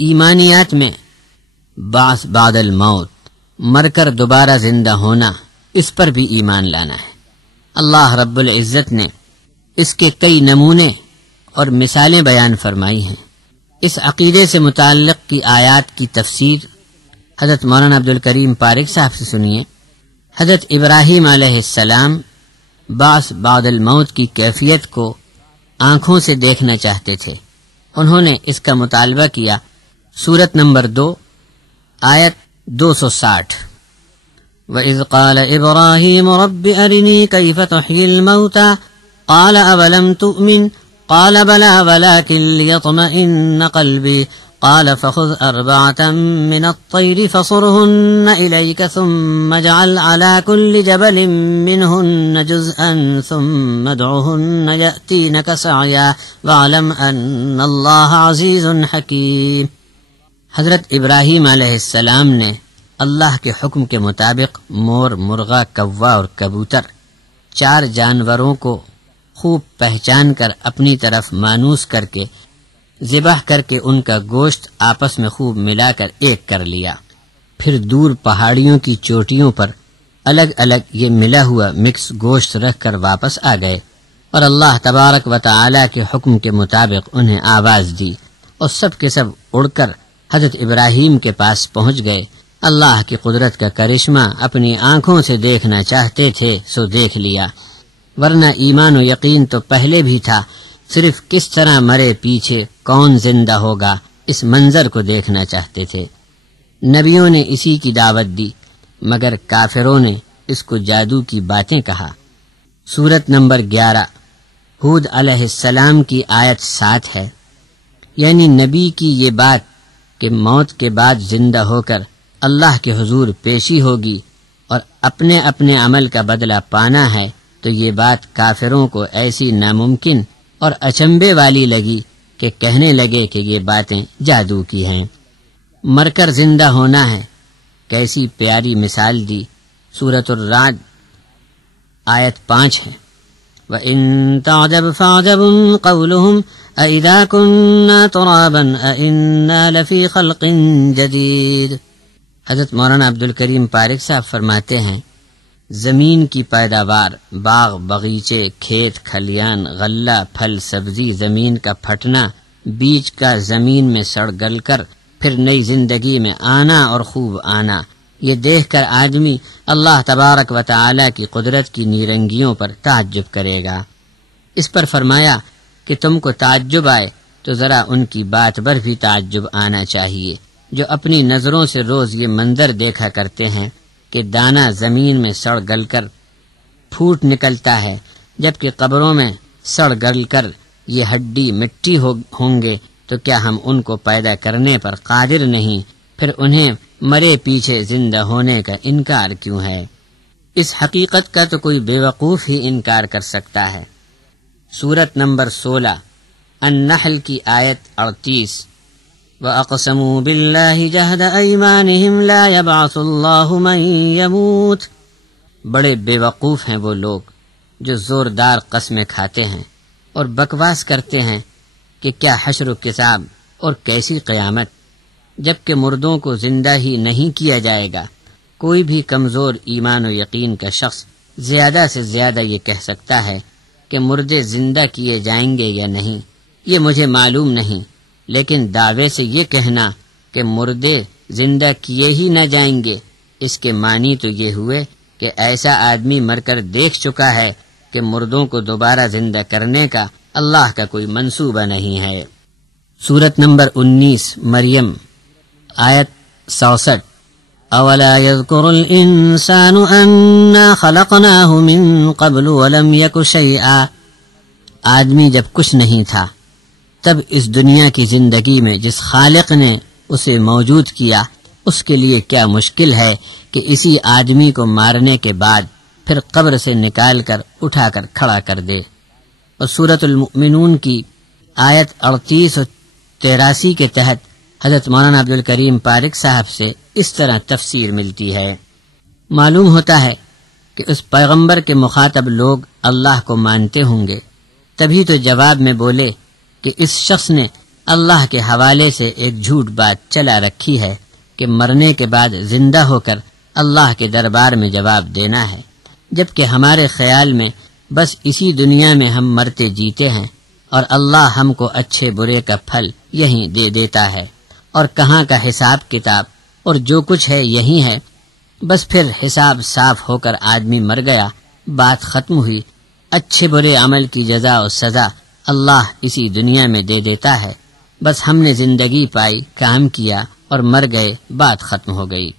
ایمانیات میں بعث بعد الموت، مر کر دوبارہ زندہ ہونا، اس پر بھی ایمان لانا ہے۔ اللہ رب العزت نے اس کے کئی نمونے اور مثالیں بیان فرمائی ہیں۔ اس عقیدے سے متعلق کی آیات کی تفسیر حضرت مولانا عبدالکریم پارک صاحب سے سنیے۔ حضرت ابراہیم علیہ السلام بعث بعد الموت کی کیفیت کو آنکھوں سے دیکھنا چاہتے تھے۔ انہوں نے اس کا مطالبہ کیا۔ سورت نمبر 2 آیت 260، وَإِذْ قَالَ إِبْرَاهِيمُ رَبِّ أَرِنِي كَيْفَ تُحْيِي الْمَوْتَى قَالَ أَوَلَمْ تُؤْمِنْ قَالَ بَلَى وَلَكِنْ لِيَطْمَئِنَّ قَلْبِي قَالَ فَخُذْ أَرْبَعَةً مِّنَ الطَّيْرِ فَصُرْهُنَّ إِلَيْكَ ثُمَّ اجْعَلْ عَلَى كُلِّ جَبَلٍ مِّنْهُنَّ جُزْءًا ثُمَّ ادْعُهُنَّ يَأْتِينَكَ سَعْيًا وَاعْلَمْ أَنَّ اللَّهَ عَزِيزٌ حَكِيمٌ۔ حضرت ابراہیم علیہ السلام نے اللہ کے حکم کے مطابق مور، مرغا، کوا اور کبوتر 4 جانوروں کو خوب پہچان کر اپنی طرف مانوس کر کے ذبح کر کے ان کا گوشت آپس میں خوب ملا کر ایک کر لیا۔ پھر دور پہاڑیوں کی چوٹیوں پر الگ الگ یہ ملا ہوا مکس گوشت رکھ کر واپس آ گئے، اور اللہ تبارک و تعالی کے حکم کے مطابق انہیں آواز دی، اور سب کے سب اڑ کر حضرت ابراہیم کے پاس پہنچ گئے۔ اللہ کی قدرت کا کرشمہ اپنی آنکھوں سے دیکھنا چاہتے تھے سو دیکھ لیا، ورنہ ایمان و یقین تو پہلے بھی تھا، صرف کس طرح مرے پیچھے کون زندہ ہوگا اس منظر کو دیکھنا چاہتے تھے۔ نبیوں نے اسی کی دعوت دی، مگر کافروں نے اس کو جادو کی باتیں کہا۔ سورت نمبر 11 ہود علیہ السلام کی آیت 7 ہے، یعنی نبی کی یہ بات کہ موت کے بعد زندہ ہو کر اللہ کے حضور پیشی ہوگی اور اپنے اپنے عمل کا بدلہ پانا ہے، تو یہ بات کافروں کو ایسی ناممکن اور اچنبے والی لگی کہ کہنے لگے کہ یہ باتیں جادو کی ہیں۔ مر کر زندہ ہونا ہے، کیسی پیاری مثال دی۔ سورۃ الرعد آیت 5 ہے، وَإِن تَعْجَبْ فَعْجَبٌ قَوْلُهُمْ أَإِذَا كُنَّا تُرَابًا أَإِنَّا لَفِي خَلْقٍ جَدِيدٍ۔ حضرت مولانا عبدالکریم پارک صاحب فرماتے ہیں، زمین کی پیداوار، باغ باغیچے، کھیت کھلیان، غلہ پھل سبزی، زمین کا پھٹنا، بیج کا زمین میں سڑ گل کر پھر نئی زندگی میں آنا اور خوب آنا، یہ دیکھ کر آدمی اللہ تبارک و تعالی کی قدرت کی نیرنگیوں پر تعجب کرے گا۔ اس پر فرمایا کہ تم کو تعجب آئے تو ذرا ان کی بات پر بھی تعجب آنا چاہیے، جو اپنی نظروں سے روز یہ منظر دیکھا کرتے ہیں کہ دانہ زمین میں سڑ گل کر پھوٹ نکلتا ہے، جبکہ قبروں میں سڑ گل کر یہ ہڈی مٹی ہوں گے، تو کیا ہم ان کو پیدا کرنے پر قادر نہیں؟ پھر انہیں مرے پیچھے زندہ ہونے کا انکار کیوں ہے؟ اس حقیقت کا تو کوئی بے وقوف ہی انکار کر سکتا ہے۔ سورت نمبر 16 النحل کی آیت 38، وَأَقْسَمُوا بِاللَّهِ جَهْدَ أَيْمَانِهِمْ لَا يَبْعَثُ اللَّهُ مَن يَمُوتُ۔ بڑے بے وقوف ہیں وہ لوگ جو زوردار قسمیں کھاتے ہیں اور بکواس کرتے ہیں کہ کیا حشر و کتاب اور کیسی قیامت، جبکہ مردوں کو زندہ ہی نہیں کیا جائے گا۔ کوئی بھی کمزور ایمان و یقین کا شخص زیادہ سے زیادہ یہ کہہ سکتا ہے کہ مردے زندہ کیے جائیں گے یا نہیں، یہ مجھے معلوم نہیں، لیکن دعوے سے یہ کہنا کہ مردے زندہ کیے ہی نہ جائیں گے، اس کے معنی تو یہ ہوئے کہ ایسا آدمی مر کر دیکھ چکا ہے کہ مردوں کو دوبارہ زندہ کرنے کا اللہ کا کوئی منصوبہ نہیں ہے۔ سورت نمبر 19 مریم آیت 67، اولا يذكر الانسان انا خلقناه من قبل ولم يك شيئا۔ آدمی جب کچھ نہیں تھا تب اس دنیا کی زندگی میں جس خالق نے اسے موجود کیا، اس کے لیے کیا مشکل ہے کہ اسی آدمی کو مارنے کے بعد پھر قبر سے نکال کر اٹھا کر کھڑا کر دے۔ اور سورۃ المؤمنون کی آیت 38 اور 83 کے تحت حضرت مولانا عبدالکریم پارک صاحب سے اس طرح تفسیر ملتی ہے۔ معلوم ہوتا ہے کہ اس پیغمبر کے مخاطب لوگ اللہ کو مانتے ہوں گے، تبھی تو جواب میں بولے کہ اس شخص نے اللہ کے حوالے سے ایک جھوٹ بات چلا رکھی ہے کہ مرنے کے بعد زندہ ہو کر اللہ کے دربار میں جواب دینا ہے، جبکہ ہمارے خیال میں بس اسی دنیا میں ہم مرتے جیتے ہیں اور اللہ ہم کو اچھے برے کا پھل یہیں دے دیتا ہے، اور کہاں کا حساب کتاب اور جو کچھ ہے یہی ہے۔ بس پھر حساب صاف ہو کر آدمی مر گیا، بات ختم ہوئی۔ اچھے برے عمل کی جزا و سزا اللہ اسی دنیا میں دے دیتا ہے۔ بس ہم نے زندگی پائی، کام کیا اور مر گئے، بات ختم ہو گئی۔